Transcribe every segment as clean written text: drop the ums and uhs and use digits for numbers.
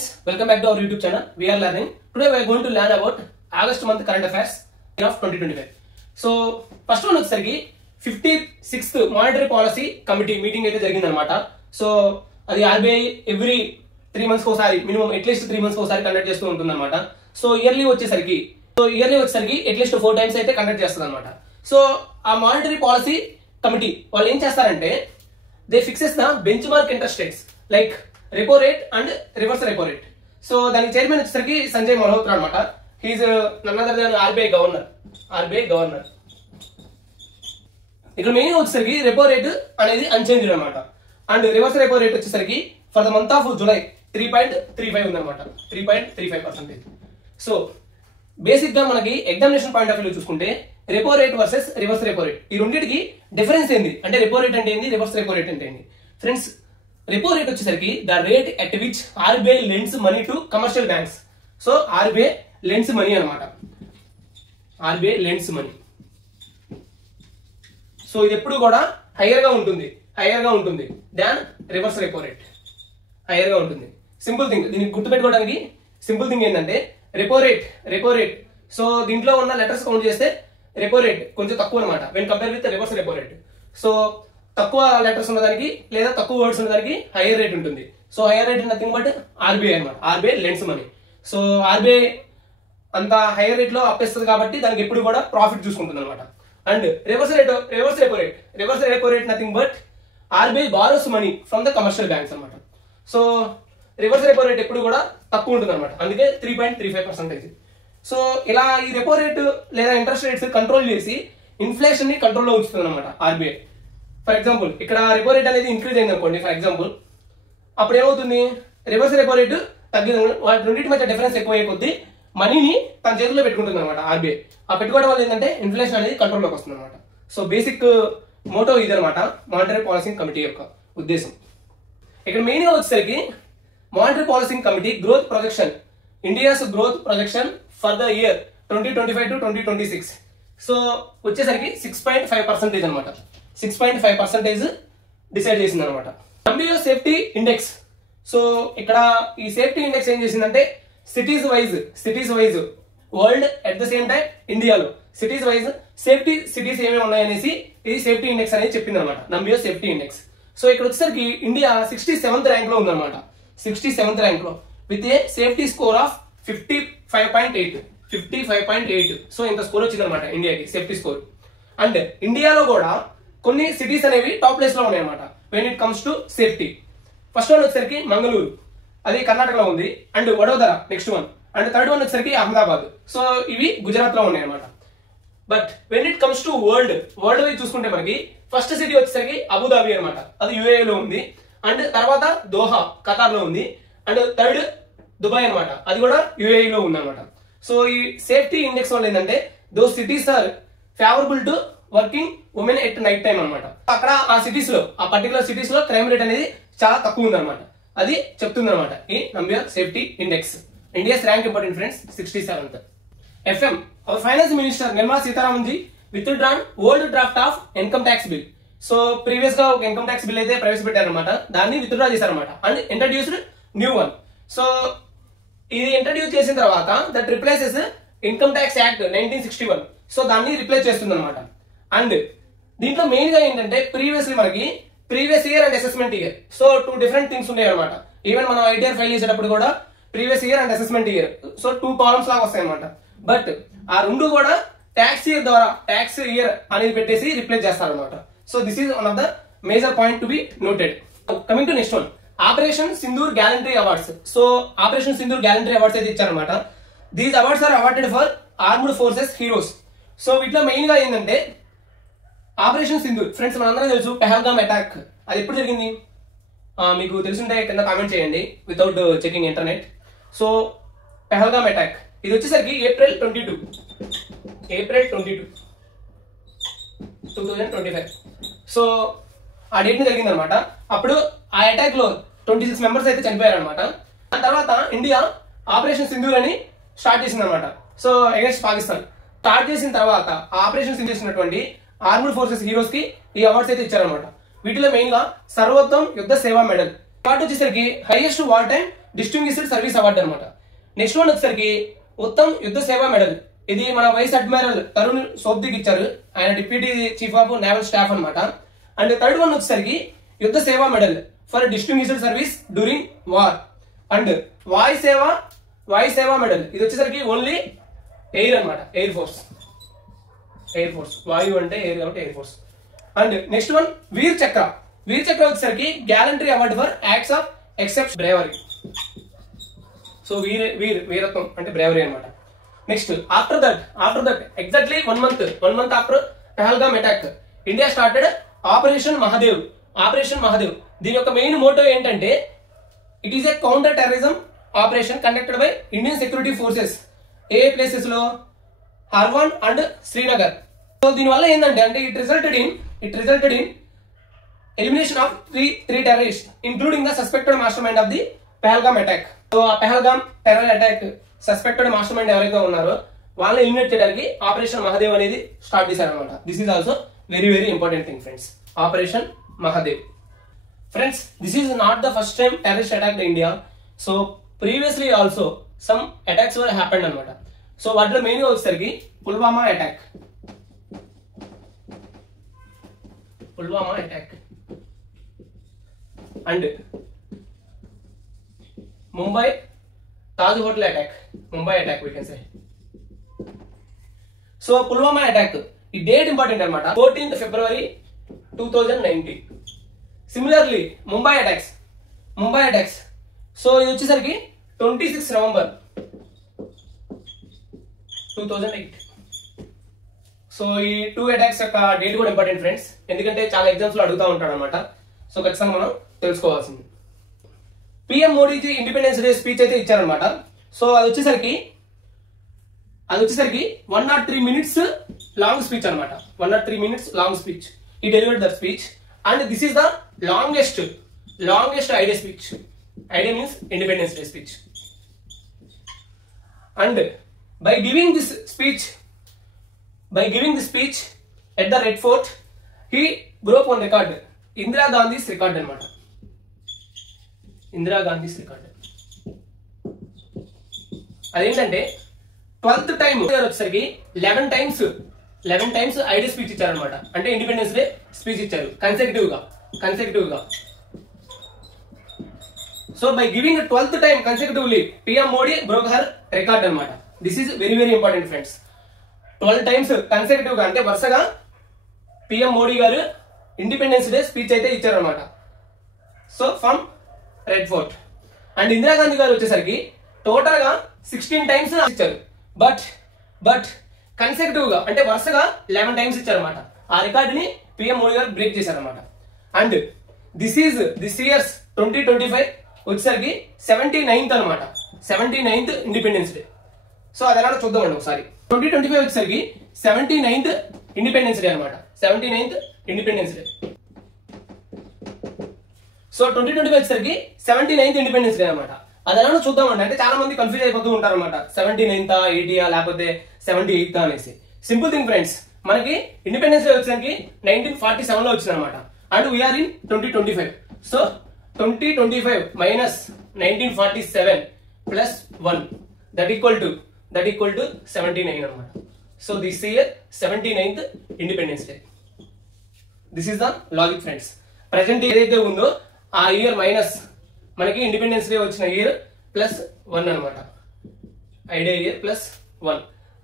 friends, welcome back to our YouTube channel. We are learning. Today we are going to learn about August month current affairs of 2025. So first one వచ్చేసరికి 56th monetary policy committee meeting అయితే జరిగిందన్నమాట. So అది RBI every 3 months ఒకసారి minimum at least 3 months ఒకసారి conduct చేస్తూ ఉంటుందన్నమాట. So yearly వచ్చేసరికి at least 4 times అయితే కండక్ట్ చేస్తుందన్నమాట. సో ఆ మానిటరీ పాలసీ కమిటీ వాళ్ళు ఏం చేస్తారంటే they fixes the benchmark interest rates like repo rate and reverse repo rate. So దానికి చైర్మన్ వచ్చేసరికి సంజయ్ మల్హోత్రా అనమాట. He's none other than RBI governor. ఇక్కడ మెయిన్ వచ్చేసరికి రెపో రేట్ అనేది అన్చేంజ్డ్ అనమాట. అండ్ రివర్స్ రెపో రేట్ వచ్చేసరికి for the month of July 3.35 ఉందన్నమాట. 3.35%. So basic గా మనకి ఎగ్జామినేషన్ పాయింట్ ఆఫ్ వ్యూ చూసుకుంటే repo rate versus reverse repo rate ఈ రెండింటికి డిఫరెన్స్ ఏంది అంటే రెపో రేట్ అంటే ఏంది, రివర్స్ రెపో రేట్ అంటే ఏంది ఫ్రెండ్స్. రెపో రేట్ వచ్చేసరికి the rate at which RBI lends money to commercial banks. So RBI lends money అనమాట. RBI lends money. సో ఇది ఎప్పుడు కూడా హైయర్ గా ఉంటుంది than reverse repo rate. Higher గా ఉంటుంది. సింపుల్ థింగ్ దీనికి గుర్తుపెట్టుకోవడానికి సింపుల్ థింగ్ ఏంటంటే రెపో రేట్. సో దీంట్లో ఉన్న లెటర్స్ కౌంట్ చేస్తే రెపో రేట్ కొంచెం తక్కువ అనమాట when compare with reverse repo rate. So తక్కువ లెటర్స్ ఉన్నదానికి లేదా తక్కువ వర్డ్స్ ఉన్నదానికి హైయర్ రేట్ ఉంటుంది. So higher rate nothing but RBI అనమాట. RBI lends money. So RBI అంత హైయర్ రేట్ లో అప్పేస్తుంది కాబట్టి దానికి ఎప్పుడు కూడా ప్రాఫిట్ చూసుకుంటుంది అనమాట. And reverse repo rate nothing but RBI borrows money from the commercial banks అనమాట. సో రివర్స్ రెపో రేట్ ఎప్పుడు కూడా తక్కువ ఉంటుంది అనమాట. అందుకే 3.35%. సో ఇలా ఈ రెపో రేటు లేదా ఇంట్రెస్ట్ రేట్స్ కంట్రోల్ చేసి ఇన్ఫ్లేషన్ ని కంట్రోల్లో ఉంచుతుంది అనమాట ఆర్బీఐ. ఫర్ ఎగ్జాంపుల్ ఇక్కడ రెపో రేట్ అనేది ఇంక్రీజ్ అయింది అనుకోండి ఫర్ ఎగ్జాంపుల్, అప్పుడు ఏమవుతుంది రివర్స్ రెపో రేటు తగ్గింది. వాటి రెండింటి మధ్య డిఫరెన్స్ ఎక్కువ అయిపోద్ది. మనీని తన చేతుల్లో పెట్టుకుంటుంది అనమాట ఆర్బీఐ. ఆ పెట్టుకోవడం వల్ల ఏంటంటే ఇన్ఫ్లేషన్ అనేది కంట్రోల్లోకి వస్తుంది అనమాట. సో బేసిక్ మోటో ఇదనమాట మానిటరీ పాలసీ కమిటీ యొక్క ఉద్దేశం. ఇక్కడ మెయిన్ గా వచ్చేసరికి monetary policy committee growth projection, India's growth projection for the year 2025 to 2026. So వచ్చేసరికి 6.5% అనమాట. 6.5% డిసైడ్ చేసింది అనమాట. MBO safety index. సో ఇక్కడ ఈ సేఫ్టీ ఇండెక్స్ ఏం చేసిందంటే cities wise world at the same time ఇండియాలో సిటీస్ వైజ్ సేఫ్టీ సిటీస్ ఏమేమి ఉన్నాయనేసి ఈ సేఫ్టీ ఇండెక్స్ అనేది చెప్పింది అనమాట. MBO safety index. సో ఇక్కడ వచ్చేసరికి ఇండియా 67th ర్యాంక్ లో ఉందన్నమాట. 67th ర్యాంక్ లో with a safety score of 55.8. So ఇంత స్కోర్ వచ్చింది అనమాట ఇండియాకి సేఫ్టీ స్కోర్. అండ్ ఇండియాలో కూడా కొన్ని సిటీస్ అనేవి టాప్ ప్లేస్ లో ఉన్నాయి అనమాట when it comes to safety. First one వచ్చేసరికి మంగళూరు, అది కర్ణాటకలో ఉంది. And Vadodara next one. And third one వచ్చేసరికి అహ్మదాబాద్. సో ఇవి గుజరాత్ లో ఉన్నాయి అనమాట. But when it comes to world wise చూసుకుంటే మనకి ఫస్ట్ సిటీ వచ్చేసరికి అబుదాబి అనమాట. అది యుఏఈ లో ఉంది. అండ్ తర్వాత దోహా ఖతార్ లో ఉంది. అండ్ థర్డ్ దుబాయ్ అనమాట. అది కూడా యుఏఈ లో ఉంది అనమాట. సో ఈ సేఫ్టీ ఇండెక్స్ వల్ల ఏంటంటే those cities are favourable to working women at night time అనమాట. అక్కడ ఆ సిటీస్ లో ఆ పర్టికులర్ సిటీస్ లో క్రైమ్ రేట్ అనేది చాలా తక్కువ ఉంది అనమాట. అది చెప్తుంది అనమాట ఈ number safety index. India's rank important friends 67th. FM our finance minister Nirmala Sitharaman ji withdrawn old draft of income tax bill. So previous గా ఒక ఇన్కమ్ ట్యాక్స్ బిల్ అయితే ప్రవేశపెట్టారనమాట. దాన్ని విత్డ్రా చేశారనమాట and introduced new one. So ఇది ఇంట్రడ్యూస్ చేసిన తర్వాత that replaces income tax act 1961. So దాన్ని replace చేస్తుంది అనమాట. అండ్ దీంట్లో మెయిన్ గా ఏంటంటే previous year and assessment year. So 2 different things ఉన్నాయి అనమాట. ఈవెన్ మనం ఐటీఆర్ ఫైల్ చేసేటప్పుడు కూడా previous year and assessment year so 2 columns లాగా వస్తాయి అనమాట. బట్ ఆ రెండు కూడా ట్యాక్స్ ఇయర్ ద్వారా ట్యాక్స్ ఇయర్ అనేది పెట్టేసి రిప్లేస్ చేస్తారనమాట. So this is one of the major point to be noted. Coming to next one, operation Sindoor gallantry awards. So operation Sindoor gallantry awards అయితే ఇచ్చారనమాట. These awards are awarded for armed forces heroes. So వీటిలో main గా ఏంటంటే operation Sindoor friends మనందరం తెలుసు Pahalgam attack అది ఎప్పుడు జరిగింది మీకు తెలుసుంటే కింద కామెంట్ చేయండి without checking internet. So Pahalgam attack ఇది వచ్చేసరికి April 22, 2025. సో ఆ డేట్ ని జరిగింది అనమాట. అప్పుడు ఆ అటాక్ లో 26 మెంబర్స్ అయితే చనిపోయారు అనమాట. దాని తర్వాత ఇండియా ఆపరేషన్ సింధూర్ అని స్టార్ట్ చేసింది అనమాట. సో అగైన్స్ పాకిస్తాన్ స్టార్ట్ చేసిన తర్వాత ఆపరేషన్ సింధూర్ చేసినటువంటి ఆర్మ్డ్ ఫోర్సెస్ హీరోస్ కి ఈ అవార్డ్స్ అయితే ఇచ్చారనమాట. వీటిలో మెయిన్ గా సర్వోత్తమ్ యుద్ధ సేవా మెడల్, అవార్డు వచ్చేసరికి highest war time distinguished service award అనమాట. నెక్స్ట్ వన్ వచ్చేసరికి ఉత్తమ్ యుద్ధ సేవా మెడల్. ఇది మన వైస్ అడ్మిరల్ తరుణ్ సోబ్దికి ఇచ్చారు, ఆయన deputy chief of naval staff అనమాట. అండ్ థర్డ్ వన్ వచ్చేసరికి Yudh Seva medal for distinguished service during war. And Vayu Seva medal ఇది వచ్చేసరికి ఓన్లీ ఎయిర్ అనమాట, ఎయిర్ ఫోర్స్. వాయు అంటే ఎయిర్ కాబట్టి air force. And next one Vir Chakra వచ్చేసరికి gallantry award for acts of except bravery. So వీరత్వం అంటే బ్రేవరీ అనమాట. Next after that exactly one month after Pahalgam attack India started operation Mahadev. దీని యొక్క మెయిన్ మోటో ఏంటంటే it is a counter terrorism operation conducted by Indian security forces. ఏ places లో? Harwan and Srinagar. So దీనివల్ల ఏంటంటే అంటే it resulted in elimination of three terrorist including the suspected mastermind of the Pahalgam attack. So ఆ Pahalgam terror attack suspected mastermind ఎవరైతే ఉన్నారో వాళ్ళని eliminate చేయడానికి ఆపరేషన్ మహాదేవ్ అనేది స్టార్ట్ చేశారనమాట. This is also very important thing friends, operation Mahadev. Friends, this is not the first time terrorist attack in India. So previously also some attacks were happened అనమాట. So వాటిలో main గా వచ్చేసరికి Pulwama attack and Mumbai Taj hotel attack we can say. So Pulwama attack ఈ date important అనమాట, 14th February 2019. Similarly Mumbai attacks so ఇది వచ్చేసరికి 26 November 2008. So ఈ 2 attacks యొక్క డేట్ కూడా ఇంపార్టెంట్ ఫ్రెండ్స్, ఎందుకంటే చాలా ఎగ్జామ్స్ లో అడుగుతూ ఉంటాడు అనమాట. సో ఖచ్చితంగా మనం తెలుసుకోవాల్సింది. PM Modiji independence day speech అయితే ఇచ్చారనమాట. సో అది వచ్చేసరికి 103 minutes లాంగ్ స్పీచ్ అనమాట. 103 minutes లాంగ్ స్పీచ్. ఈ delivered that speech and this is the longest idea speech. Idea means independence day speech. And by giving this speech at the Red Fort, he broke one record, Indira Gandhi's record anamata. అదేంటంటే 12th time వచ్చేసరికి 11 times idea speech ఇచ్చారు అనమాట. అంటే independence day speech ఇచ్చారు consecutive గా. So by giving 12th time consecutively PM Modi broke her record అనమాట. This is very important friends. 12 times consecutive గా అంటే వరుసగా PM మోడీ గారు ఇండిపెండెన్స్ డే స్పీచ్ అయితే ఇచ్చారనమాట. So from red fort. And Indira Gandhi గారు వచ్చేసరికి టోటల్ గా 16 times ఇచ్చారు. బట్ కన్సెక్యూటివ్ గా అంటే వరుసగా 11 times ఇచ్చారనమాట. ఆ రికార్డ్ ని PM మోడీ గారు బ్రేక్ చేశారనమాట. అండ్ దిస్ ఇయర్స్ 2025 వచ్చేసరికి 79th అనమాట. 79th independence day. సో అది ఎలా చూద్దామండి ఒకసారి. 2025 వచ్చేసరికి 79th ఇండిపెండెన్స్ డే అనమాట. 79th independence day. సో 2025 వచ్చేసరికి 79th ఇండిపెండెన్స్ డే అనమాట. అది ఎలా చూద్దామండి. అంటే చాలా మంది కన్ఫ్యూజ్ అయిపోతూ ఉంటారు అనమాట. 79th 80 లేకపోతే 78th అనేసి. సింపుల్ థింగ్ ఫ్రెండ్స్, మనకి ఇండిపెండెన్స్ డే వచ్చేసరికి 1947 లో వచ్చింది అనమాట. And we are in 2025. So 2025 minus 1947 plus 1 that equal to 79 అనమాట. So this year 79th independence day. This is the logic friends. Present ఏదైతే ఉందో ఆ ఇయర్ మైనస్ మనకి ఇండిపెండెన్స్ డే వచ్చిన ఇయర్ ప్లస్ 1 అనమాట. ఐడియా ఇయర్ ప్లస్ 1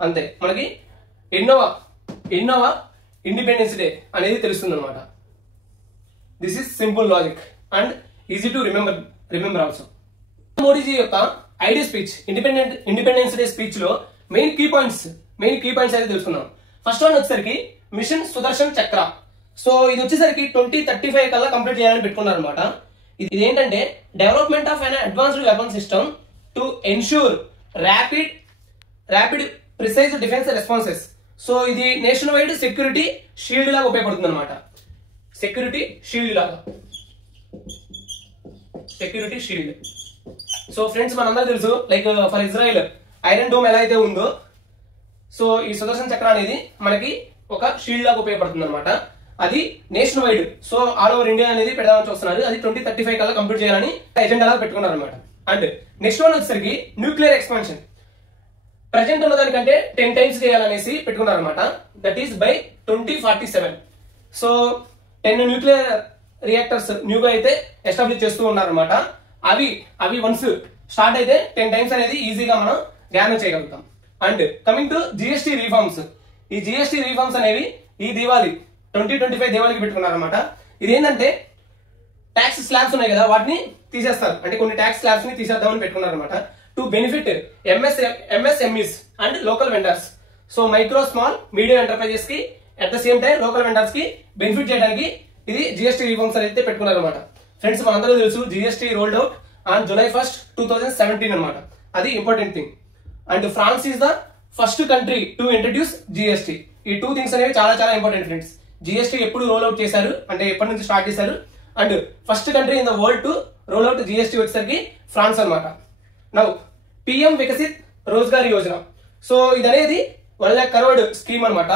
అంతే. మనకి ఎన్నోవా ఇండిపెండెన్స్ డే అనేది తెలుస్తుంది అనమాట. This is simple logic and easy to remember also. Modiji యొక్క idea speech independence day speech లో మెయిన్ కీ పాయింట్స్ అయితే తెలుసుకున్నాం. ఫస్ట్ వన్ వచ్చేసరికి మిషన్ సుదర్శన్ చక్ర. సో ఇది వచ్చేసరికి 2035 కల్లా కంప్లీట్ చేయాలని పెట్టుకున్నారు అనమాట. ఇది ఏంటంటే development of an advanced weapon system to ensure rapid precise defence responses. So ఇది నేషన్ వైడ్ సెక్యూరిటీ షీల్డ్ లాగా ఉపయోగపడుతుంది అనమాట. Security shield. సో ఫ్రెండ్స్ మనందరూ తెలుసు like for Israel iron dome ఎలా అయితే ఉందో, సో ఈ సుదర్శన్ చక్ర అనేది మనకి ఒక షీల్డ్ లాగా ఉపయోగపడుతుంది అనమాట. అది nation wide, so all over India అనేది పెడదామని చూస్తున్నారు. అది 2035 కల్లా కంప్లీట్ చేయాలని ఎజెండా లాగా పెట్టుకున్నారు అనమాట. అండ్ నెక్స్ట్ వన్ వచ్చేసరికి న్యూక్లియర్ ఎక్స్పాన్షన్. ప్రజెంట్ ఉన్న దానికంటే 10 times చేయాలనేసి పెట్టుకున్నారు అనమాట. That is by 2047. So 10 nuclear reactors న్యూగా అయితే ఎస్టాబ్లిష్ చేస్తూ ఉన్నారనమాట. అవి వన్స్ స్టార్ట్ అయితే 10 times అనేది ఈజీగా మనం జ్ఞానం చేయగలుగుతాం. And coming to GST reforms. ఈ జిఎస్టీ రీఫార్మ్స్ అనేవి ఈ దివాళీ 2025 దివాళీకి పెట్టుకున్నారనమాట. ఇది ఏంటంటే ట్యాక్స్ స్లాబ్స్ ఉన్నాయి కదా, వాటిని తీసేస్తారు. అంటే కొన్ని ట్యాక్స్ స్లాబ్స్ ని తీసేద్దామని పెట్టుకున్నారనమాట. To benefit MSMEs and local vendors. So micro small medium enterprises కి at the same time local vendors కి బెనిఫిట్ చేయడానికి ఇది జిఎస్టీ రిఫార్మ్స్ అయితే పెట్టుకున్నారనమాట. ఫ్రెండ్స్ మనందరూ తెలుసు GST rolled out on July 1st, 2017 అనమాట. అది important thing. And France is the first country to introduce GST. ఈ 2 things అనేవి చాలా చాలా ఇంపార్టెంట్ ఫ్రెండ్స్. జిఎస్టీ ఎప్పుడు రోల్ అవుట్ చేశారు అంటే ఎప్పటి నుంచి స్టార్ట్ చేశారు, and first country in the world to roll out GST వచ్చేసరికి ఫ్రాన్స్ అనమాట. Now PM Viksit Rozgar Yojana. So ఇది అనేది 1 lakh crore స్కీమ్ అనమాట.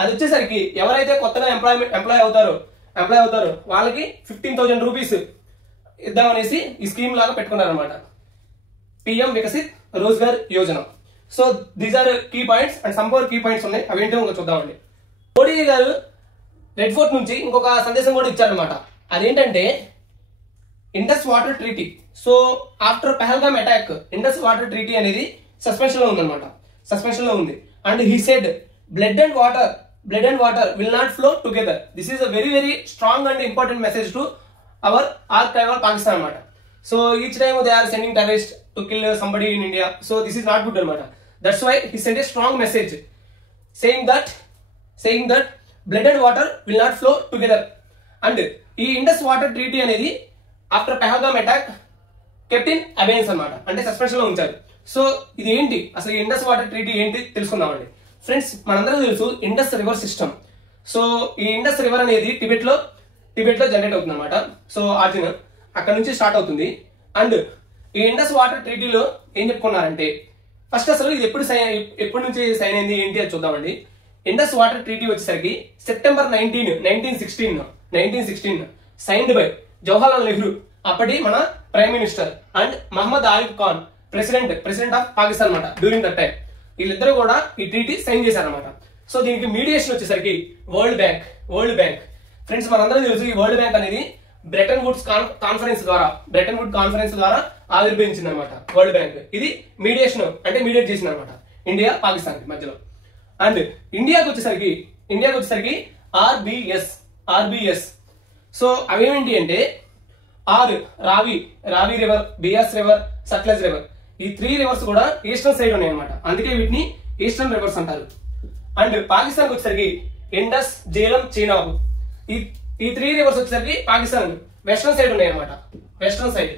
అది వచ్చేసరికి ఎవరైతే కొత్తగా ఎంప్లాయ్ అవుతారో వాళ్ళకి 15,000 రూపీస్ ఇద్దామనేసి ఈ స్కీమ్ లాగా పెట్టుకున్నారు అనమాట. PM Viksit Rozgar Yojana. So these are key points and some more key points ఉన్నాయి. అవి ఏంటో ఇంకా చూద్దామండి. మోడీ గారు రెడ్ ఫోర్ట్ నుంచి ఇంకొక సందేశం కూడా ఇచ్చారనమాట. అదేంటంటే Indus water treaty. So after Pahalgam attack Indus water treaty అనేది సస్పెన్షన్ లో ఉందన్నమాట. సస్పెన్షన్ లో ఉంది. And he said blood and water will not flow together. This is a very very strong and important message to our archrival Pakistan అనమాట. So each time they are sending terrorist to kill somebody in India. So this is not good అనమాట. That's why he send a strong message saying that blood and water will not flow together. And ఈ Indus water treaty అనేది after Pahalgam attack kept in abeyance అనమాట. అంటే suspension లో ఉంచారు. So ఇది ఏంటి అసలు ఈ ఇండస్ వాటర్ ట్రీటీ ఏంటి తెలుసుకుందామండి. ఫ్రెండ్స్ మనందరూ తెలుసు ఇండస్ రివర్ సిస్టమ్. సో ఈ ఇండస్ రివర్ అనేది టిబెట్ లో జనరేట్ అవుతుంది అనమాట. సో ఆర్జిన్ అక్కడ నుంచి స్టార్ట్ అవుతుంది. అండ్ ఈ ఇండస్ వాటర్ ట్రీటీలో ఏం చెప్పుకున్నారంటే ఫస్ట్ అసలు ఇది ఎప్పటి నుంచి సైన్ అయింది ఏంటి అది చూద్దామండి. ఇండస్ వాటర్ ట్రీటీ వచ్చేసరికి September 19, 1916 signed by Jawaharlal Nehru, అప్పటి మన prime minister, and Mohammad Arif Khan, president of Pakistan అనమాట. డ్యూరింగ్ దట్ టైం వీళ్ళిద్దరూ కూడా ఈ ట్రీటీ సైన్ చేశారనమాట. సో దీనికి మీడియేషన్ వచ్చేసరికి వరల్డ్ బ్యాంక్. ఫ్రెండ్స్ మనందరూ తెలుసు ఈ వరల్డ్ బ్యాంక్ అనేది బ్రెటన్ వుడ్ కాన్ఫరెన్స్ ద్వారా ఆవిర్భవించింది అనమాట వరల్డ్ బ్యాంక్. ఇది మీడియేషన్ అంటే మీడియేట్ చేసింది అనమాట ఇండియా పాకిస్తాన్ మధ్యలో. అండ్ ఇండియాకి వచ్చేసరికి ఆర్బిఎస్. సో అవేంటి అంటే రావి river, Beas river, Sutlej river. ఈ 3 రివర్స్ కూడా ఈస్టర్న్ సైడ్ ఉన్నాయి అనమాట. అందుకే వీటిని ఈస్టర్న్ రివర్స్ అంటారు. అండ్ పాకిస్తాన్ వచ్చేసరికి ఇండస్, జేలం, చీనాబ్. ఈ 3 రివర్స్ వచ్చేసరికి పాకిస్తాన్ వెస్టర్న్ సైడ్ ఉన్నాయి అనమాట. Western side.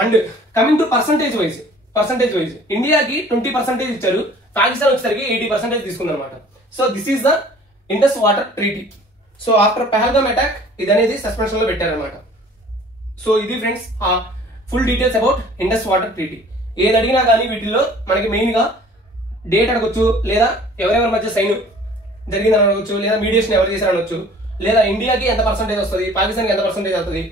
And coming to percentage wise ఇండియాకి 20% ఇచ్చారు, పాకిస్తాన్ వచ్చేసరికి 80% తీసుకుంది అనమాట. So this is the Indus water treaty. So after Pahalgam attack ఇది అనేది సస్పెన్షన్ లో పెట్టారనమాట. సో ఇది friends full details about Indus water treaty. ఏది అడిగినా కానీ వీటిల్లో మనకి మెయిన్ గా డేట్ అడగొచ్చు, లేదా ఎవరెవరి మధ్య సైన్ జరిగిందని అడగొచ్చు, లేదా మీడియేషన్ ఎవరు చేశారు అనొచ్చు, లేదా ఇండియాకి ఎంత పర్సెంటేజ్ వస్తుంది, పాకిస్తాన్కి ఎంత పర్సెంటేజ్ అవుతుంది,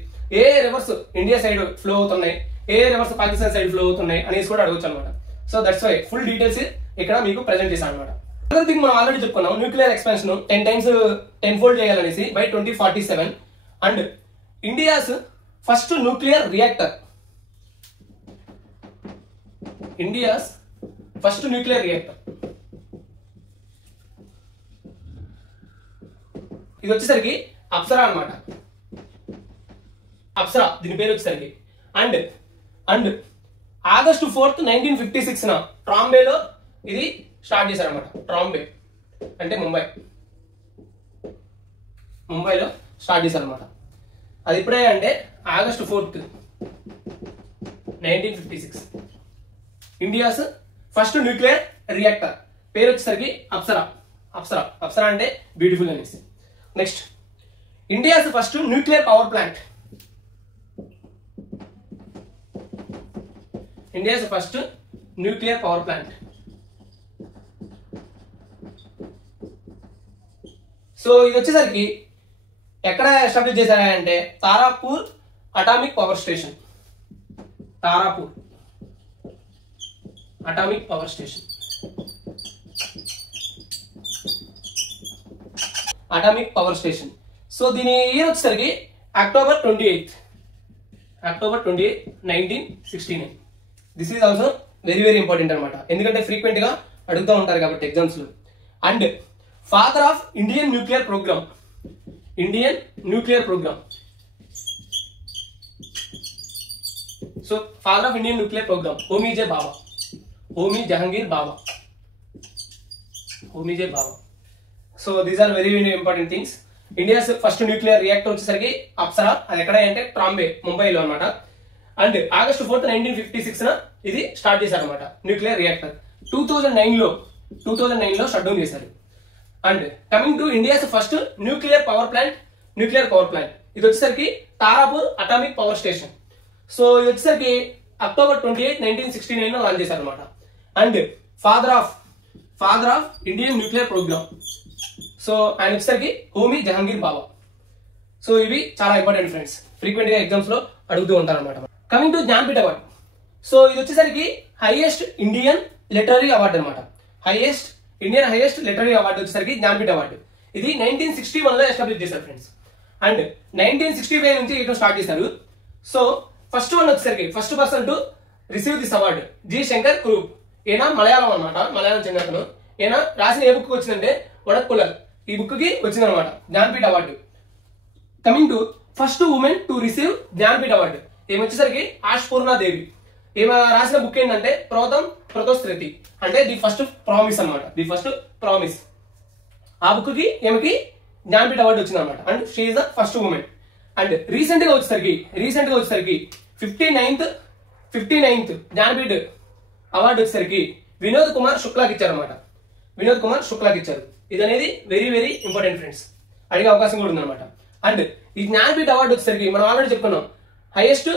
ఏ రివర్స్ ఇండియా సైడ్ ఫ్లో అవుతున్నాయి, ఏ రివర్స్ పాకిస్తాన్ సైడ్ ఫ్లో అవుతున్నాయి అనేసి కూడా అడగొచ్చు అనమాట. So that's why full details ఇక్కడ మీకు ప్రెజెంట్ చేశాను అనమాట. అదర్ థింగ్ మనం ఆల్రెడీ చెప్పుకున్నాం, న్యూక్లియర్ ఎక్స్పాన్షన్ 10 చేయాలనేసి by 2047. And India's first nuclear reactor. ఇది వచ్చేసరికి అప్సరా అనమాట. దీని పేరు వచ్చేసరికి. అండ్ August 4th, 1956 ట్రాంబేలో ఇది స్టార్ట్ చేశారనమాట. ట్రాంబే అంటే ముంబైలో స్టార్ట్ చేశారనమాట. అది ఎప్పుడే అంటే August 4th, 1956 India's first nuclear reactor. పేరు వచ్చేసరికి అప్సరా అంటే బ్యూటిఫుల్ అనేసి. Next India's first nuclear power plant. So ఇది వచ్చేసరికి ఎక్కడ ఎస్టాబ్లిష్ చేశారంటే Tarapur atomic power station. Tarapur atomic power station. Atomic power station. So దీని ఇయర్ వచ్చేసరికి October 28, 1969. This is also very very important అనమాట, ఎందుకంటే ఫ్రీక్వెంట్ గా అడుగుతూ ఉంటారు కాబట్టి ఎగ్జామ్స్ లో. And father of Indian nuclear programme. Indian nuclear programme. So father of Indian nuclear programme Homi J Bhabha. Homi Jehangir Bhabha. Homi J Bhabha. So these are very very important things. India first nuclear reactor వచ్చేసరికి అప్సరా, అది ఎక్కడ అంటే ట్రాంబే, ముంబైలో అనమాట. అండ్ ఆగస్ట్ 4, 1956 ఇది start చేశారు అనమాట nuclear reactor. 2009లో షట్ డౌన్ చేశారు. And coming to India's first nuclear power plant ఇది వచ్చేసరికి Tarapur atomic power station. So ఇది వచ్చేసరికి అక్టోబర్ 28, 1969 లాంచ్ చేశారు అనమాట. And father of Indian nuclear programme. So ఆయన వచ్చేసరికి హోమీ జహంగీర్ బాబా. సో ఇవి చాలా ఇంపార్టెంట్ ఫ్రెండ్స్, ఫ్రీక్వెంట్ గా ఎగ్జామ్స్ లో అడుగుతూ ఉంటారు అనమాట. Coming to Jnanpith award. So ఇది వచ్చేసరికి హైయెస్ట్ ఇండియన్ లిటరరీ అవార్డు అనమాట. హైయెస్ట్ లిటరరీ అవార్డు వచ్చేసరికి జ్ఞాన్పీఠ్ అవార్డు. ఇది 1961 లో ఎస్టాబ్లిష్ చేశారు ఫ్రెండ్స్. అండ్ 1965 నుంచి ఇటు స్టార్ట్ చేశారు. సో ఫస్ట్ వన్ వచ్చేసరికి first person to receive this award G Shankar Kurup. ఈయన మలయాళం అనమాట, మలయాళం చెందిన. ఈయన రాసిన ఏ బుక్ వచ్చిందంటే వడక్కులర్, ఈ బుక్ కి వచ్చిందనమాట Jnanpith award. Coming to first women to receive Jnanpith award ఏమి వచ్చేసరికి ఆష్పూర్ణ దేవి. ఈమె రాసిన బుక్ ఏంటంటే ప్రతోస్త్రతి, అంటే ది ఫస్ట్ ప్రామిస్ అనమాట. ది ఫస్ట్ ప్రామిస్, ఆ బుక్ కి ఈమెకి జ్ఞాన్పీఠ్ అవార్డు వచ్చింది అనమాట. And she is the first women. And recent గా వచ్చేసరికి 59th జ్ఞాన్పీఠ్ అవార్డు వచ్చేసరికి వినోద్ కుమార్ శుక్లాకి ఇచ్చారనమాట. ఇది అనేది వెరీ వెరీ ఇంపార్టెంట్ ఫ్రెండ్స్, అడిగే అవకాశం కూడా ఉందన్నమాట. అండ్ ఈ జ్ఞాన్పీఠ్ అవార్డు వచ్చేసరికి మనం ఆల్రెడీ చెప్పుకున్నాం హైయెస్ట్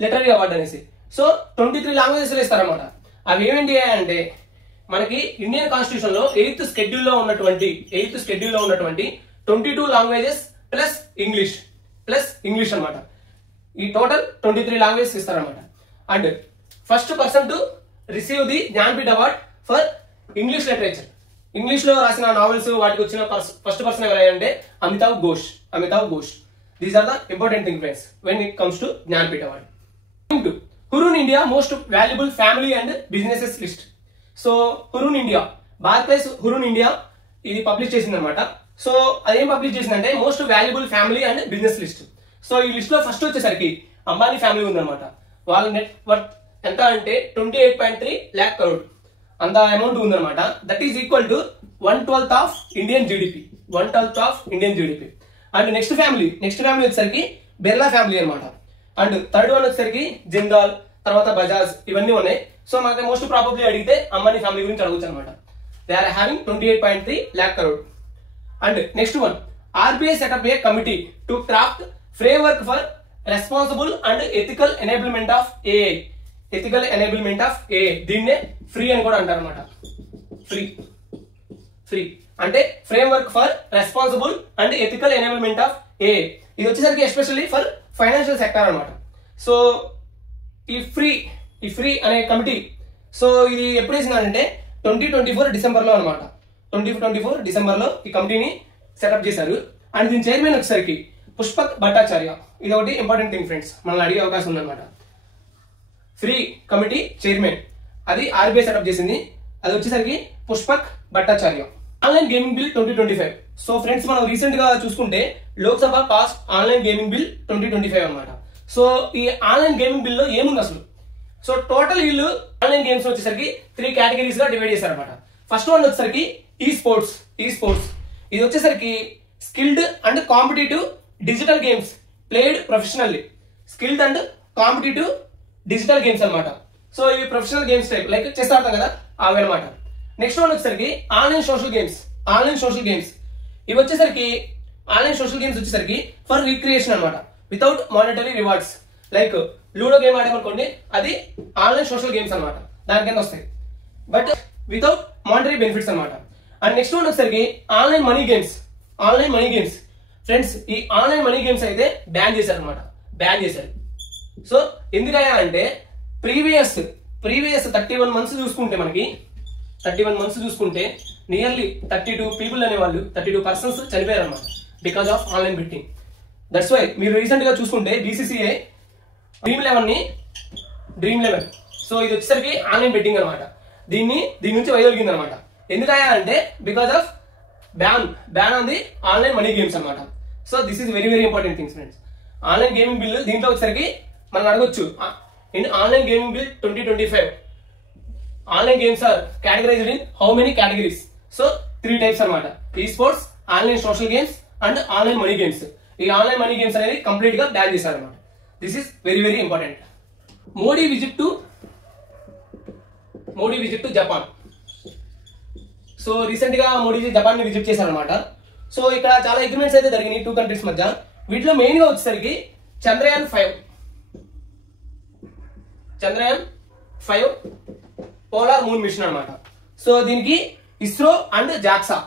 లిటరరీ అవార్డు అనేసి. సో 23 లాంగ్వేజెస్ లో ఇస్తారనమాట. అవి ఏమేంటి అంటే మనకి ఇండియన్ కాన్స్టిట్యూషన్ లో 8th షెడ్యూల్లో ఉన్నటువంటి 22 లాంగ్వేజెస్ ప్లస్ ఇంగ్లీష్ అనమాట. ఈ టోటల్ 23 లాంగ్వేజెస్ ఇస్తారనమాట. And first person to receive the Jnanpith award for English literature. English లో రాసిన నావెల్స్ వాటికి వచ్చిన ఫస్ట్ పర్సన్ ఎవరంటే Amitav Ghosh. These are the important thing friends when it comes to Jnanpith award. Hurun India most valuable family and businesses list. So Hurun India, Bharatdesh Hurun India ఇది publish చేసింది అనమాట. So అదేం publish చేసిందంటే most valuable family and business list. So ఈ list లో first వచ్చేసరికి Ambani family ఉందన్నమాట. వాళ్ళ నెట్ వర్త్ ఎంత అంటే 28.3 lakh crore అంత అమౌంట్ ఉందన్నమాట. That is equal to 1/12 of Indian GDP. And next family వచ్చేసరికి బిర్లా ఫ్యామిలీ అనమాట. అండ్ థర్డ్ వన్ వచ్చేసరికి జిందాల్, తర్వాత బజాజ్, ఇవన్నీ ఉన్నాయి. సో మనకి మోస్ట్ ప్రాబబ్లీ అడిగితే అంబానీ ఫ్యామిలీ గురించి అడగచ్చు అనమాట. They are having 28.3 lakh crore. And next one RBI set up a committee to craft framework for responsible and ethical enablement of AI. దీన్నే ఫ్రీ అని కూడా అంటారు అనమాట. ఫ్రీ అంటే framework for responsible and ethical enablement of AI. ఇది వచ్చేసరికి especially for financial sector అనమాట. So ఈ ఫ్రీ అనే కమిటీ సో ఇది ఎప్పుడు వేసిందంటే 2024 డిసెంబర్లో అనమాట. 2024 డిసెంబర్లో ఈ కమిటీని సెటప్ చేశారు. అండ్ దీని చైర్మన్ వచ్చేసరికి పుష్పక్ భట్టాచార్య. ఇది ఒకటి ఇంపార్టెంట్ థింగ్ ఫ్రెండ్స్, మనల్ని అడిగే అవకాశం ఉందన్నమాట. ఫ్రీ కమిటీ చైర్మన్ అది ఆర్బీఐ సెటప్ చేసింది, అది వచ్చేసరికి Pushpak Bhattacharya. Online gaming bill 2025. So friends మనం రీసెంట్ గా చూసుకుంటే Lok Sabha pass online gaming bill 2025 అనమాట. సో ఈ ఆన్లైన్ గేమింగ్ బిల్ లో ఏముంది అసలు? సో టోటల్ వీళ్ళు ఆన్లైన్ గేమ్స్ వచ్చేసరికి 3 కేటగిరీస్ గా డివైడ్ చేశారనమాట. ఫస్ట్ వన్ వచ్చేసరికి ఈ స్పోర్ట్స్. ఇది వచ్చేసరికి skilled and competitive digital games played professionally. Skilled and competitive digital games అనమాట. సో ఇవి professional games type, like chess ఆడతాం కదా అవి అనమాట. నెక్స్ట్ వన్ వచ్చేసరికి ఆన్లైన్ సోషల్ గేమ్స్. ఇవి వచ్చేసరికి ఆన్లైన్ సోషల్ గేమ్స్ వచ్చేసరికి ఫర్ రిక్రియేషన్ అనమాట, without monetary rewards. Like ludo game ఆడేమనుకోండి, అది ఆన్లైన్ సోషల్ గేమ్స్ అనమాట, దాని కింద వస్తాయి, బట్ వితౌట్ మానిటరీ బెనిఫిట్స్ అనమాట. అండ్ నెక్స్ట్ వన్ వచ్చేసరికి ఆన్లైన్ మనీ గేమ్స్. ఫ్రెండ్స్ ఈ ఆన్లైన్ మనీ గేమ్స్ అయితే బ్యాన్ చేశారు అనమాట, బ్యాన్ చేశారు. సో ఎందుకయ్యా అంటే ప్రీవియస్ 31 మంత్స్ చూసుకుంటే మనకి 31 మంత్స్ చూసుకుంటే నియర్లీ 32 పీపుల్ అనేవాళ్ళు 32 పర్సన్స్ చనిపోయారు అనమాట because of online betting. That's why మీరు రీసెంట్ గా చూసుకుంటే BCCI డ్రీమ్ 11 సో ఇది వచ్చేసరికి ఆన్లైన్ బెట్టింగ్ అనమాట. దీని నుంచి వైదొలిగింది అనమాట. ఎందుకయ్యా అంటే because of ban on the online money games అనమాట. So this is very very important things friends. Online gaming bill దీంట్లో వచ్చేసరికి మనం అడగొచ్చు, in online gaming bill 2025 online games are categorized in how many categories. So 3 types అనమాట, esports, online social games and online money games. ఈ online money games అనేది complete గా ban చేశారు అనమాట. This is very very important. Modi visit to Japan. So recent గా Modiji Japan ని visit చేశారనమాట. So ఇక్కడ చాలా అగ్రిమెంట్స్ అయితే జరిగినాయి 2 కంట్రీస్ మధ్య. వీటిలో మెయిన్ గా వచ్చేసరికి చంద్రయాన్ 5 పోలార్ మూన్ మిషన్ అనమాట. సో దీనికి ఇస్రో అండ్ జాక్సా.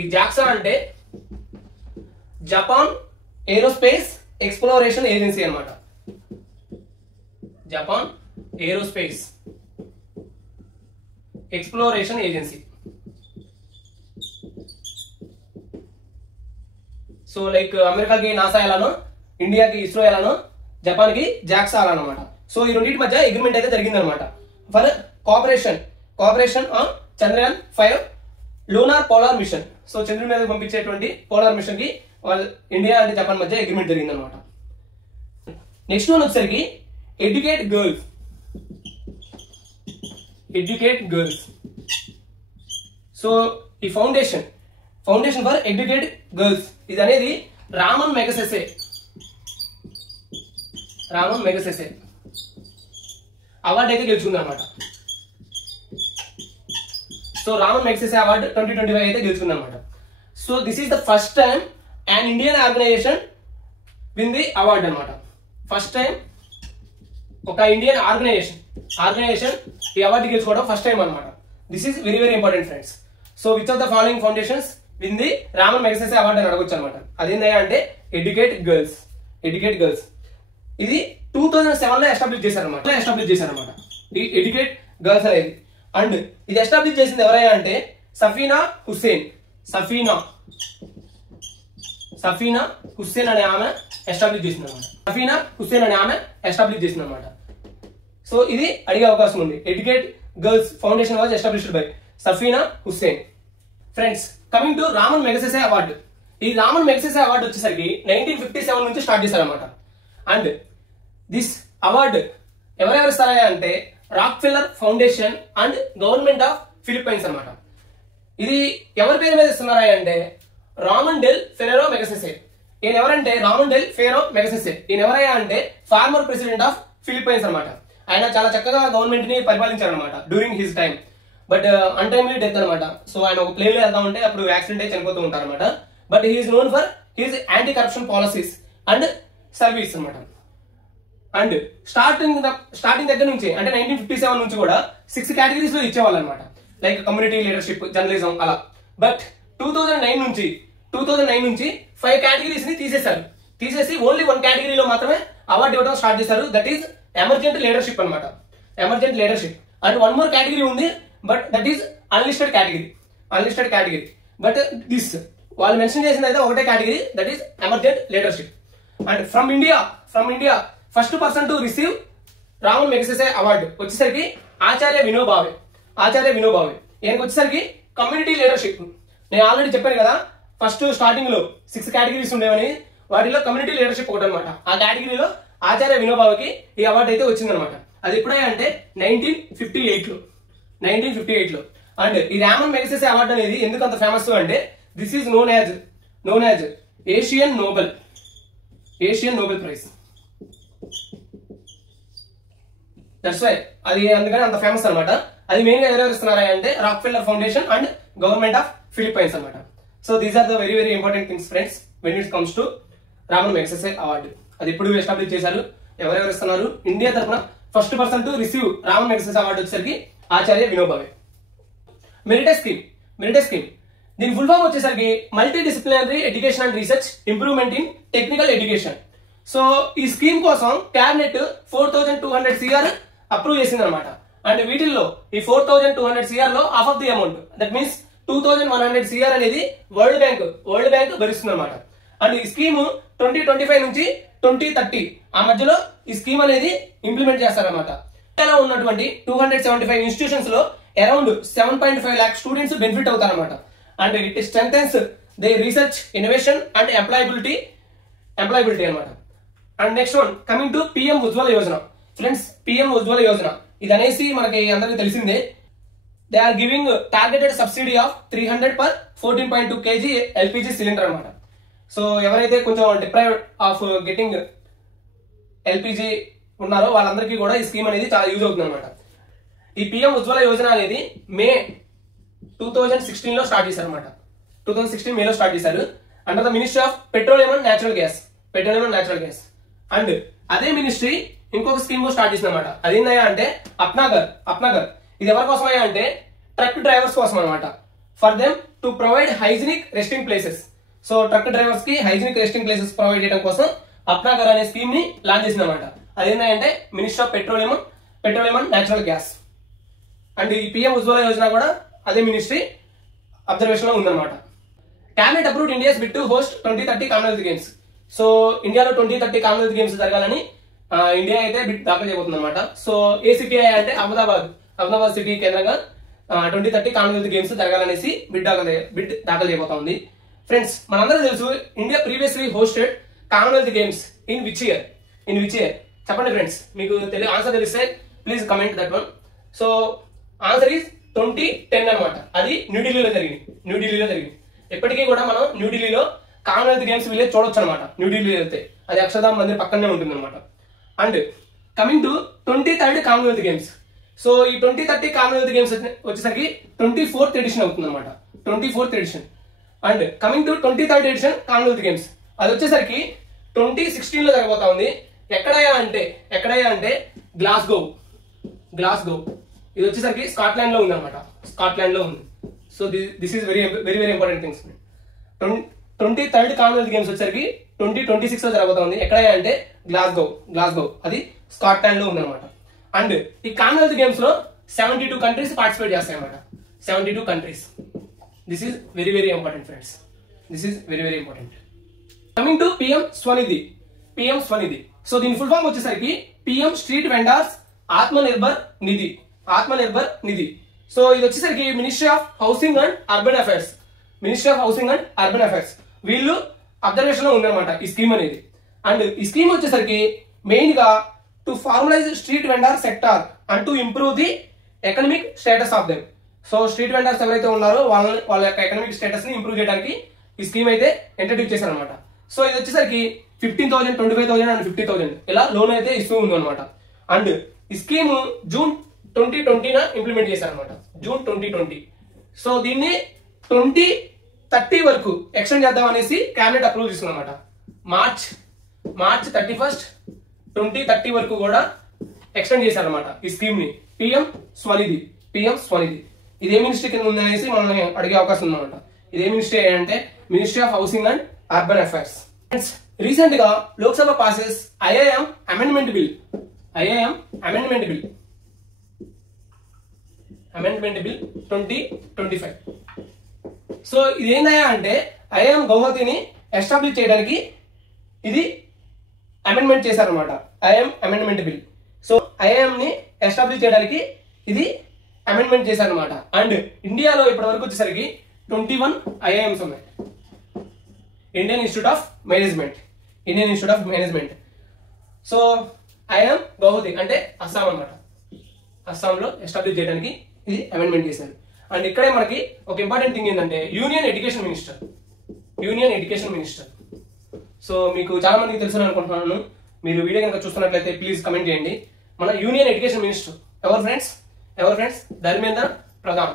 ఈ జాక్సా అంటే జపాన్ ఏరోస్పేస్ ఎక్స్ప్లోరేషన్ ఏజెన్సీ అనమాట. Japan aerospace exploration agency. So like అమెరికాకి నాసా ఎలానో, ఇండియాకి ఇస్రో ఎలానో, జపాన్ కి జాక్సా అలా అనమాట. సో ఈ రెండింటి మధ్య అగ్రిమెంట్ అయితే జరిగింది అనమాట for cooperation on Chandrayaan 5 lunar polar mission. So చంద్రుడి మీద పంపించేటువంటి పోలార్ మిషన్ కి ఇండియా అండ్ జపాన్ మధ్య అగ్రిమెంట్ జరిగింది అనమాట. నెక్స్ట్ వన్ వచ్చేసరికి ఎడ్యుకేట్ గర్ల్స్. సో ఈ ఫౌండేషన్ ఫర్ ఎడ్యుకేట్ గర్ల్స్ ఇది అనేది రామన్ మెగసెసే అవార్డు అయితే గెలుచుకుంది అనమాట. సో రామన్ మెగసెసే అవార్డు 2025 అయితే గెలుచుకుంది అనమాట. So this is the first time and Indian organisation win the award అనమాట. ఫస్ట్ టైం ఒక ఇండియన్ ఆర్గనైజేషన్ ఈ అవార్డు గెలుచుకోవడం ఫస్ట్ టైం అనమాట. This is very very important friends. So which of the following foundations win the Ramon Magsaysay award అని అడగొచ్చు అనమాట. అదేంటంటే అంటే ఎడ్యుకేట్ గర్ల్స్. ఇది 2007 లో ఎస్టాబ్లిష్ చేశారనమాట. ఈ ఎడ్యుకేట్ గర్ల్స్ అనేది. అండ్ ఇది ఎస్టాబ్లిష్ చేసింది ఎవరైనా అంటే సఫీనా హుస్సేన్ అనే ఆమె ఎస్టాబ్లిష్ చేసింది అనమాట. సో ఇది అడిగే అవకాశం ఉంది. Educate girls foundation was established by Safeena Husain. Friends coming to Ramon Magsaysay award. ఈ రామన్ మెగసెసే అవార్డు వచ్చేసరికి 1957 నుంచి స్టార్ట్ చేశారనమాట. అండ్ దిస్ అవార్డు ఎవరెవరు ఇస్తారా అంటే Rockefeller foundation and government of Philippines అనమాట. ఇది ఎవరి పేరు మీద ఇస్తున్నారా అంటే రామన్ డెల్ ఫెరెరో మెగసెసే. ఈయన ఎవరంటే రామన్ డెల్ ఫెరెరో మెగసెసే. ఈయన ఎవరయ్యా అంటే ఫార్మర్ ప్రెసిడెంట్ ఆఫ్ ఫిలిప్పైన్స్ అనమాట. ఆయన చాలా చక్కగా గవర్నమెంట్ ని పరిపాలించారు అనమాట during his time. But untimely death అనమాట. సో ఆయన ఒక ప్లేన్ లో వెళ్తా ఉంటే అప్పుడు యాక్సిడెంట్ అయి చనిపోతూ ఉంటారు అనమాట. But he is known for his anti corruption policies and service అనమాట. అండ్ స్టార్టింగ్ దగ్గర నుంచి అంటే 1957 నుంచి కూడా 6 కేటగిరీస్ లో ఇచ్చేవాళ్ళు అనమాట. లైక్ కమ్యూనిటీ లీడర్షిప్, జర్నలిజం అలా. బట్ 2009 నుంచి 5 కేటగిరీస్ ని తీసేసి ఓన్లీ 1 కేటగిరీలో మాత్రమే అవార్డు ఇవ్వడం స్టార్ట్ చేశారు. దట్ ఈస్ ఎమర్జెంట్ లీడర్షిప్ అనమాట. అండ్ 1 మోర్ కేటగిరీ ఉంది, but that is unlisted category. But this వాళ్ళు మెన్షన్ చేసిన అయితే ఒకటే category, that is emergent leadership. And from India first person to receive Raman Magsaysay award వచ్చేసరికి ఆచార్య వినోబావే. ఈయనకి వచ్చేసరికి కమ్యూనిటీ లీడర్షిప్. నేను ఆల్రెడీ చెప్పాను కదా, ఫస్ట్ స్టార్టింగ్ లో 6 కేటగిరీస్ ఉండేవని, వాటిలో కమ్యూనిటీ లీడర్షిప్ ఒకటి అనమాట. ఆ కేటగిరీలో ఆచార్య వినోబావకి ఈ అవార్డు అయితే వచ్చిందనమాట. అది ఎప్పుడే అంటే 1958లో. అండ్ ఈ రామన్ మెగసెసే అవార్డు అనేది ఎందుకు అంత ఫేమస్ అంటే this is known as Asian Nobel prize. That's why అది అందుకని అంత ఫేమస్ అనమాట. అది మెయిన్ గా ఎవరెవరు ఇస్తున్నారా అంటే Rockefeller foundation and government of Philippines అనమాట. So these are the very very important things friends when it comes to Ramon Magsaysay award. అది ఇప్పుడు ఎస్టాబ్లిష్ చేశారు, ఎవరెవరు ఇస్తున్నారు. ఇండియా తరఫున first person to receive Raman Magsaysay award వచ్చేసరికి ఆచార్య వినోబావే. మెరిటస్ స్కీమ్ దీని full form వచ్చేసరికి multi disciplinary education and research improvement in technical education. So ఈ స్కీమ్ కోసం క్యాబినెట్ 4200 CR అప్రూవ్ చేసింది అనమాట. అండ్ వీటిల్లో ఈ 4200 CR లో half of the amount, that means 2100 CR అనేది వరల్డ్ బ్యాంక్ భరిస్తుంది అనమాట. అండ్ ఈ స్కీమ్ 2025 నుంచి 2030 ఆ మధ్యలో ఈ స్కీమ్ అనేది ఇంప్లిమెంట్ చేస్తారనమాట. ఇండియాలో ఉన్నటువంటి 275 ఇన్స్టిట్యూషన్స్ లో అరౌండ్ 7.5 lakh స్టూడెంట్స్ బెనిఫిట్ అవుతారనమాట. And it strengthens the research innovation and employability అనమాట. And next one coming to PM Ujjwala Yojana. Friends, PM Ujjwala Yojana ఇది అనేసి మనకి అందరికీ తెలిసిందే. They are giving targeted subsidy of 300 per 14.2 kg LPG cylinder అనమాట. సో ఎవరైతే కొంచెం డిప్రైవ్డ్ ఆఫ్ గెటింగ్ LPG ఉన్నారో వాళ్ళందరికీ కూడా ఈ స్కీమ్ అనేది చాలా యూజ్ అవుతుంది అనమాట. ఈ పిఎం ఉజ్వల యోజన అనేది మే 2016 లో స్టార్ట్ చేశారు అనమాట. 2016 మేలో స్టార్ట్ చేశారు under the ministry of petroleum and natural gas. And అదే మినిస్ట్రీ ఇంకొక స్కీమ్ స్టార్ట్ చేసింది అనమాట. అదేందయ్యా అంటే అప్నాగర్. ఇది ఎవరి కోసం అయ్యా అంటే ట్రక్ డ్రైవర్స్ కోసం అనమాట. For them to provide hygienic resting places. So truck drivers కి హైజీనిక్ రెస్టింగ్ ప్లేసెస్ ప్రొవైడ్ చేయడం కోసం అప్నాగర్ అనే స్కీమ్ ని లాంచ్ చేసింది అనమాట. అదేంటంటే ministry of petroleum and natural gas. And ఈ పిఎం ఉజ్వల యోజన కూడా అదే మినిస్ట్రీ అబ్జర్వేషన్ లో ఉందన్నమాట. Cabinet approved India's bid to host 2030 Commonwealth Games. So ఇండియాలో 2030 కామన్వెల్త్ గేమ్స్ జరగాలని ఇండియా అయితే బిడ్ దాఖలు చేయబోతుంది అనమాట. సో ఏ సిటీ అంటే అహ్మదాబాద్ సిటీ కేంద్రంగా 2030 కామన్వెల్త్ గేమ్స్ జరగాలనేసి బిడ్ దాఖలు చేయబోతా ఉంది. ఫ్రెండ్స్, మనందరూ తెలుసు India previously hosted Commonwealth games in which year చెప్పండి ఫ్రెండ్స్, మీకు ఆన్సర్ తెలిస్తే please comment that one. So answer is 2010 అనమాట. అది న్యూఢిల్లీలో జరిగింది. ఎప్పటికీ కూడా మనం న్యూఢిల్లీలో కామన్వెల్త్ గేమ్స్ విలేజ్ చూడొచ్చు అనమాట. న్యూఢిల్లీ వెళ్తే అది అక్షరధామ్ మందిర్ పక్కనే ఉంటుంది అనమాట. And coming to 23rd Commonwealth Games. So ఈ 2030 కామన్వెల్త్ గేమ్స్ వచ్చేసరికి 24th ఎడిషన్ అవుతుంది అనమాట. 24th edition. And coming to 23rd edition Commonwealth Games అది వచ్చేసరికి 2016 లో జరగబోతా ఉంది. ఎక్కడయ్యా అంటే గ్లాస్గో. ఇది వచ్చేసరికి స్కాట్లాండ్ లో ఉంది అనమాట. So this is very important things. 23rd Commonwealth games వచ్చేసరికి 2026 లో జరగబోతా ఉంది. ఎక్కడయ్యా అంటే గ్లాస్గో అది స్కాట్లాండ్ లో ఉందన్నమాట. అండ్ ఈ కామన్వెల్త్ గేమ్స్ లో 72 కంట్రీస్ పార్టిసిపేట్ చేస్తాయి అన్నమాట. 72 countries. This is very important friends. Coming to PM Svanidhi. So దీని ఫుల్ ఫామ్ వచ్చేసరికి పిఎం స్ట్రీట్ వెండర్స్ ఆత్మనిర్భర్ నిధి. సో ఇది వచ్చేసరికి ministry of housing and urban affairs వీళ్ళు అబ్జర్వేషన్ లో ఉందన్నమాట ఈ స్కీమ్ అనేది. అండ్ ఈ స్కీమ్ వచ్చేసరికి మెయిన్ గా to formalise street vendor sector and to improve the economic status of them. So street vendors ఎవరైతే ఉన్నారో వాళ్ళ యొక్క ఎకనామిక్ స్టేటస్ ని ఇంప్రూవ్ చేయడానికి ఈ స్కీమ్ అయితే ఇంట్రడ్యూస్ చేశారనమాట. సో ఇది వచ్చేసరికి 15,000, 25,000 అండ్ 50,000 ఇలా లోన్ అయితే ఇస్తూ ఉంది అనమాట. అండ్ ఈ స్కీమ్ జూన్ 2020 ఇంప్లిమెంట్ చేశారనమాట. జూన్ 2020. సో దీన్ని 2030 వరకు ఎక్స్టెండ్ చేద్దాం అనేసి క్యాబినెట్ అప్రూవ్ తీసుకుందన్నమాట. మార్చ్ 31st 2030 వరకు కూడా ఎక్స్టెండ్ చేశారనమాట ఈ స్కీమ్ ని. పిఎం స్వనిధి. ఇదే మినిస్ట్రీ కింద ఉంది అనేసి మనం అడిగే అవకాశం ఉందన్నమాట. ఇదే మినిస్ట్రీ అంటే ministry of housing and urban affairs. Recent గా Lok Sabha passes IIM amendment bill 2025. So ఇది ఏందయ్యా అంటే ఐఐఎం గౌహతిని ఎస్టాబ్లిష్ చేయడానికి ఇది అమెండ్మెంట్ చేశారనమాట. IIM amendment bill. So IIM ని ఎస్టాబ్లిష్ చేయడానికి ఇది అమెండ్మెంట్ చేశారనమాట. అండ్ ఇండియాలో ఇప్పటి వరకు వచ్చేసరికి 21 ఐఐఎంస్ ఉన్నాయి. Indian institute of management. So IIM Guwahati అంటే అస్సాం అనమాట. అస్సాంలో ఎస్టాబ్లిష్ చేయడానికి ఇది అమెండ్మెంట్ చేశారు. అండ్ ఇక్కడే మనకి ఒక ఇంపార్టెంట్ థింగ్ ఏంటంటే యూనియన్ ఎడ్యుకేషన్ మినిస్టర్. సో మీకు చాలా మందికి తెలుసు అనుకుంటున్నాను. మీరు వీడియో కనుక చూస్తున్నట్లయితే ప్లీజ్ కమెంట్ చేయండి. మన యూనియన్ ఎడ్యుకేషన్ మినిస్టర్ ఎవరు ఫ్రెండ్స్? ధర్మేంద్ర ప్రధాన్.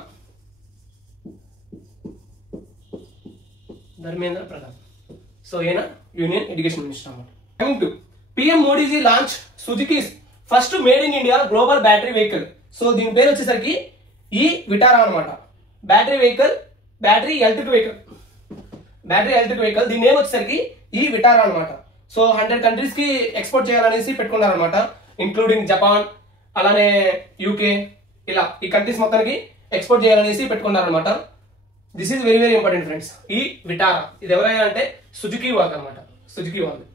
సో ఈయన యూనియన్ ఎడ్యుకేషన్ మినిస్టర్ అన్నమాట. Coming to PM Modiji launch Suzuki's first made in India global battery vehicle. So దీని పేరు వచ్చేసరికి ఈ విటారా అనమాట. Battery vehicle battery electric vehicle దీని నేమ్ వచ్చేసరికి ఈ విటారా అనమాట. సో 100 కంట్రీస్ కి ఎక్స్పోర్ట్ చేయాలనేసి పెట్టుకున్నారనమాట, ఇంక్లూడింగ్ జపాన్, అలానే యూకే, ఇలా ఈ కంట్రీస్ మొత్తానికి ఎక్స్పోర్ట్ చేయాలనేసి పెట్టుకున్నారనమాట. This is very very important friends. E Vitara ఇది ఎవరైనా అంటే సుజుకి వాళ్ళకి అనమాట, సుజుకి వాళ్ళు.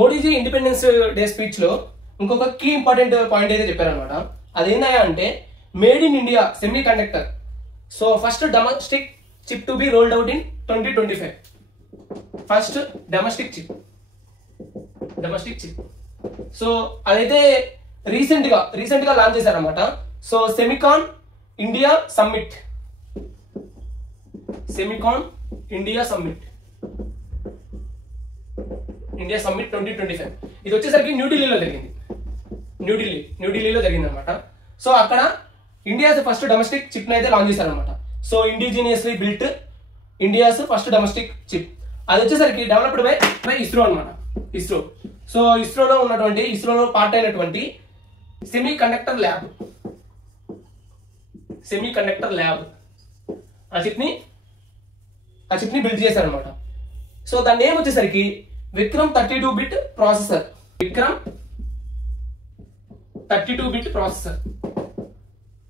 మోడీజీ ఇండిపెండెన్స్ డే స్పీచ్ లో ఇంకొక కీ ఇంపార్టెంట్ పాయింట్ అయితే చెప్పారనమాట. అదేందా అంటే made in India semi conductor. So first domestic chip to be rolled out in 2025. First domestic chip. So అదైతే రీసెంట్ గా లాంచ్ చేశారనమాట. సో సెమికాన్ ఇండియా సమ్మిట్ 2025 ఇది వచ్చేసరికి న్యూఢిల్లీలో జరిగింది అనమాట. సో అక్కడ ఇండియాస్ ఫస్ట్ డొమెస్టిక్ చిప్ అయితే లాంచ్ చేశారనమాట. So indigenously built India's first domestic chip. అది వచ్చేసరికి డెవలప్డ్ బై ఇస్రో అనమాట. సో ఇస్రోలో పార్ట్ అయినటువంటి సెమీ కండక్టర్ ల్యాబ్ ఆ చిప్ ని బిల్డ్ చేశారనమాట. సో దాని నేమ్ వచ్చేసరికి విక్రమ్ 32-బిట్ processor.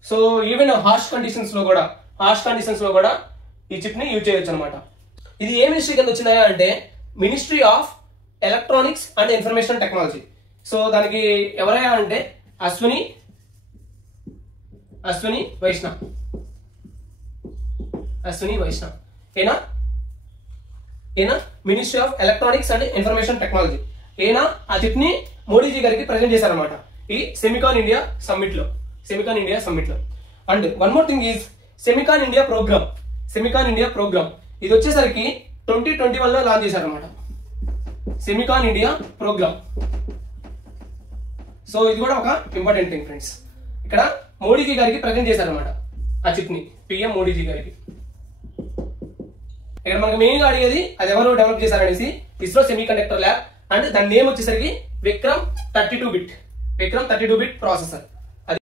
So even harsh conditions లో కూడా ఈ చిప్ ని యూజ్ చేయొచ్చు అనమాట. ఇది ఏ మినిస్ట్రీ కింద వచ్చినాయా అంటే ministry of electronics and information technology. So దానికి ఎవరైనా అంటే అశ్విని వైష్ణవ్ ఈయన ministry of electronics and information technology. ఈయన ఆ చిప్ ని మోడీజీ గారికి ప్రజెంట్ చేశారనమాట ఈ సెమికాన్ ఇండియా సమ్మిట్ లో. And one more thing is Semicon India program. ఇది వచ్చేసరికి 2021 లో లాంచ్ చేశారనమాట, సెమికాన్ ఇండియా ప్రోగ్రామ్. సో ఇది కూడా ఒక ఇంపార్టెంట్ థింగ్ ఫ్రెండ్స్. ఇక్కడ మోడీజీ గారికి ప్రజెంట్ చేశారనమాట ఆ చిప్ ని, పిఎం మోడీజీ గారికి. ఇక్కడ మనకు మెయిన్ గా అడిగేది అది ఎవరు డెవలప్ చేశారనేసి ISRO semiconductor lab. And దాని నేమ్ వచ్చేసరికి విక్రమ్ 32-బిట్ ప్రాసెసర్.